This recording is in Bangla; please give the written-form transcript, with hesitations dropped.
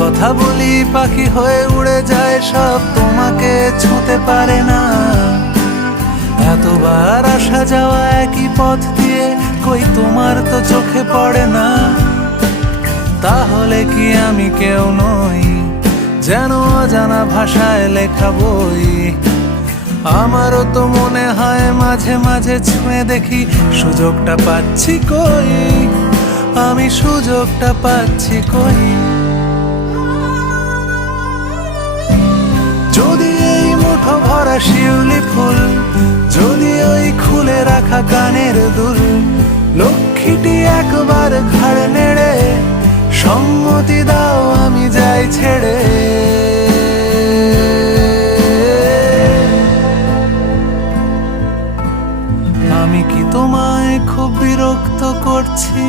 কথা বলি পাখি হয়ে উড়ে যায় সব, তোমাকে ছুঁতে পারে না। এতবার আসা যাওয়া একই পথ দিয়ে, কই তোমার তো চোখে পড়ে না। তাহলে কি আমি কেউ নই, যেন অজানা ভাষায় লেখা বই? আমারও তো মনে হয় মাঝে মাঝে ছুঁয়ে দেখি, সুযোগটা পাচ্ছি কই, আমি সুযোগটা পাচ্ছি কই? যদি এই মুঠো ভরা শিউলি ফুল, যদি ওই খুলে রাখা কানের দুল, লক্ষ্মীটি একবার ঘাড় নেড়ে সম্মতি দাও আমি যাই ছেড়ে। আমি কি তোমায় খুব বিরক্ত করছি?